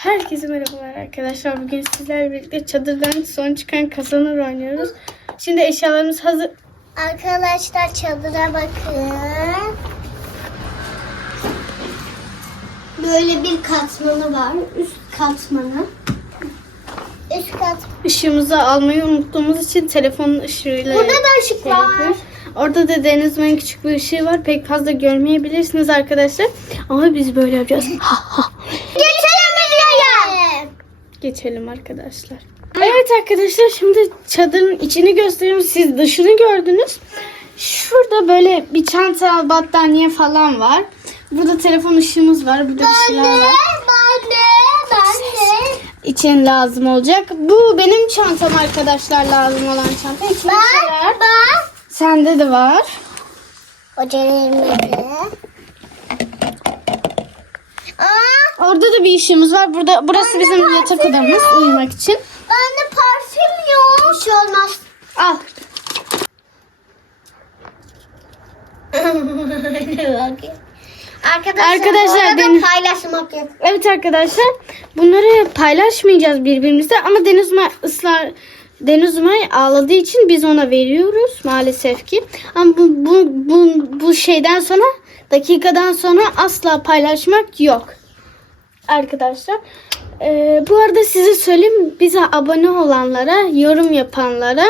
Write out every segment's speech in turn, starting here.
Herkese merhabalar arkadaşlar. Bugün sizlerle birlikte çadırdan son çıkan kazanır oynuyoruz. Şimdi eşyalarımız hazır. Arkadaşlar çadıra bakın. Böyle bir katmanı var. Üst katmanı. Üst kat. Işığımızı almayı unuttuğumuz için telefonun ışığıyla Burada da ışık şey var. yapıyoruz. Orada da Denizman'ın küçük bir ışığı var. Pek fazla görmeyebilirsiniz arkadaşlar. Ama biz böyle yapacağız. Ha, ha. Geçelim arkadaşlar. Evet arkadaşlar şimdi çadırın içini gösteriyorum. Siz dışını gördünüz. Şurada böyle bir çanta, battaniye falan var. Burada telefon ışığımız var. Burada bir şeyler var. anne, anne. için lazım olacak. Bu benim çantam arkadaşlar lazım olan çanta. İçinde şeyler. Bak. Sende de var. Hocalarımızı. Aa, Orada da bir işimiz var. Burada burası Anne, bizim yatak odamız yok. uyumak için. bende parfüm yok. Bir şey olmaz. Al. Arkadaşlar, Arkadaşlar, benim- paylaşmak yok. Evet arkadaşlar bunları paylaşmayacağız birbirimizle ama Denizma ısrar Denizmay ağladığı için biz ona veriyoruz maalesef ki. Ama bu, bu, bu, bu şeyden sonra dakikadan sonra asla paylaşmak yok. Arkadaşlar Ee, bu arada size söyleyeyim bize abone olanlara yorum yapanlara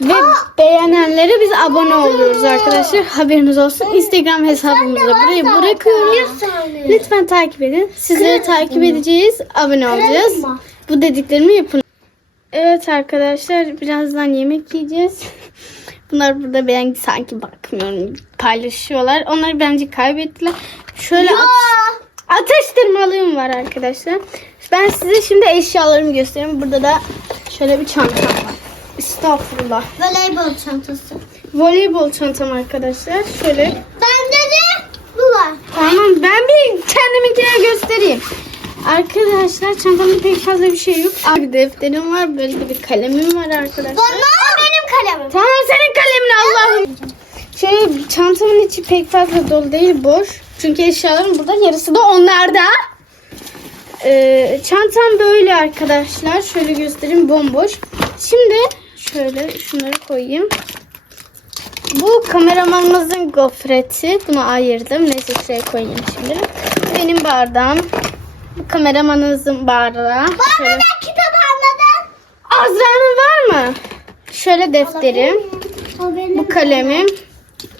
ve beğenenlere biz abone oluyoruz arkadaşlar. Haberiniz olsun. Instagram hesabımızı buraya bırakıyorum. Bir saniye. Lütfen takip edin. Sizleri takip edeceğiz. Abone olacağız. Bu dediklerimi yapın. Evet arkadaşlar birazdan yemek yiyeceğiz. Bunlar burada ben sanki bakmıyorum paylaşıyorlar. Onları bence kaybettiler. Şöyle Ya. At- atıştırmalıyım var arkadaşlar. Ben size şimdi eşyalarımı göstereyim. Burada da şöyle bir çantam var. Estağfurullah. Voleybol çantası. Voleybol çantam arkadaşlar. Şöyle. Bende de bu var. Tamam ben bir kendiminkine göstereyim. Arkadaşlar çantamda pek fazla bir şey yok. Bir defterim var. Böyle de bir kalemim var arkadaşlar. Bunlar benim kalemim. Tamam senin kalemin Allah'ım. Şöyle çantamın içi pek fazla dolu değil boş. Çünkü eşyalarım burada yarısı da onlarda. Ee, çantam böyle arkadaşlar. Şöyle göstereyim bomboş. Şimdi şöyle şunları koyayım. Bu kameramanımızın gofreti. Bunu ayırdım. Neyse şuraya koyayım şimdi. Benim bardağım. Bu kameramanımızın bardağı. Şöyle. Bana da kitap anladın. Azra'nın var mı? Şöyle defterim. Bu kalemim.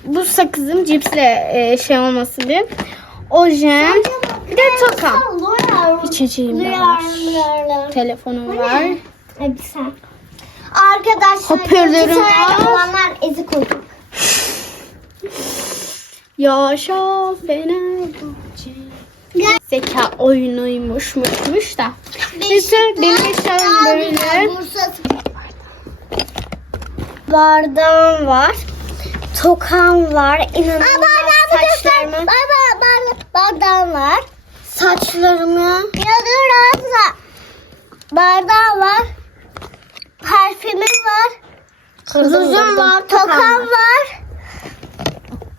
Bu sakızım cipsle e, şey olması diye. Ojem. Bir de tokam. İçeceğim de var. Telefonum var. Hadi sen. Arkadaşlar Hoparlörüm var. ezik oldu. Yaşa Fenerbahçe. Zeka oyunuymuşmuşmuş da. Neyse benim eşyalarım böyle. Bardağım var. Tokam var. İnanılmaz saçlarımı. Baba, baba, bardağım var. Saçlarımı. Yazıyoruz da. Bardağım var. Parfümüm var. Rujum var. Tokam var.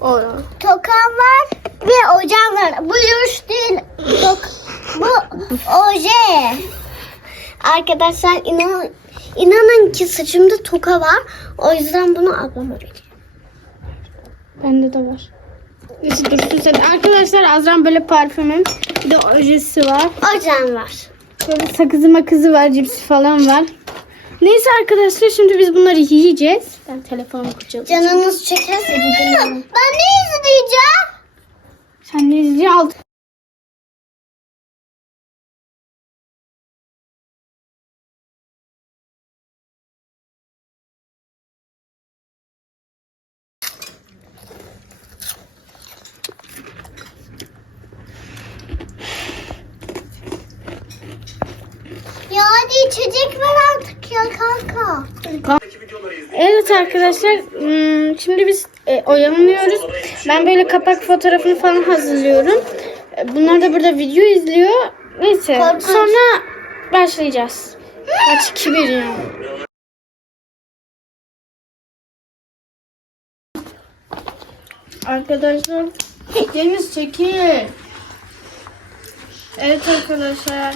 O. Tokam var. Ve ocağım var. Bu ruj değil. Tok bu oje. Arkadaşlar inan inanın ki saçımda toka var. O yüzden bunu ablama veriyorum. Bende de var. Neyse dursun sen. Arkadaşlar Azra'nın böyle parfümüm. Bir de ojesi var. Ocağım var. Böyle sakızı makızı var. Cipsi falan var. Neyse arkadaşlar şimdi biz bunları yiyeceğiz. Ben telefonumu kurcalayacağım. Canınız çekerse gidin. Ben ne izleyeceğim? Sen ne izleyeceksin? Al. Ya hadi içecek ver artık ya kanka. Evet arkadaşlar hmm, şimdi biz e, oyalanıyoruz. Ben böyle kapak fotoğrafını falan hazırlıyorum. E, Bunlar da burada video izliyor. Neyse Korkunç. sonra başlayacağız. Kaç iki bir ya. Arkadaşlar Deniz çekil. Evet arkadaşlar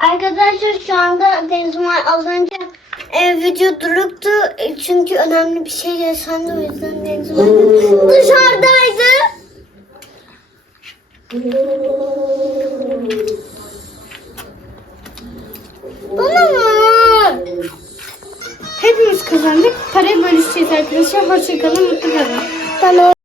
Arkadaşlar şu anda Denizim az önce e, video duruktu e, çünkü önemli bir şey yaşandı o yüzden Denizim dışarıdaydı. Bulamam. Hepimiz kazandık. Parayı bölüşeceğiz arkadaşlar. Hoşçakalın. Mutlu kalın. Tamam.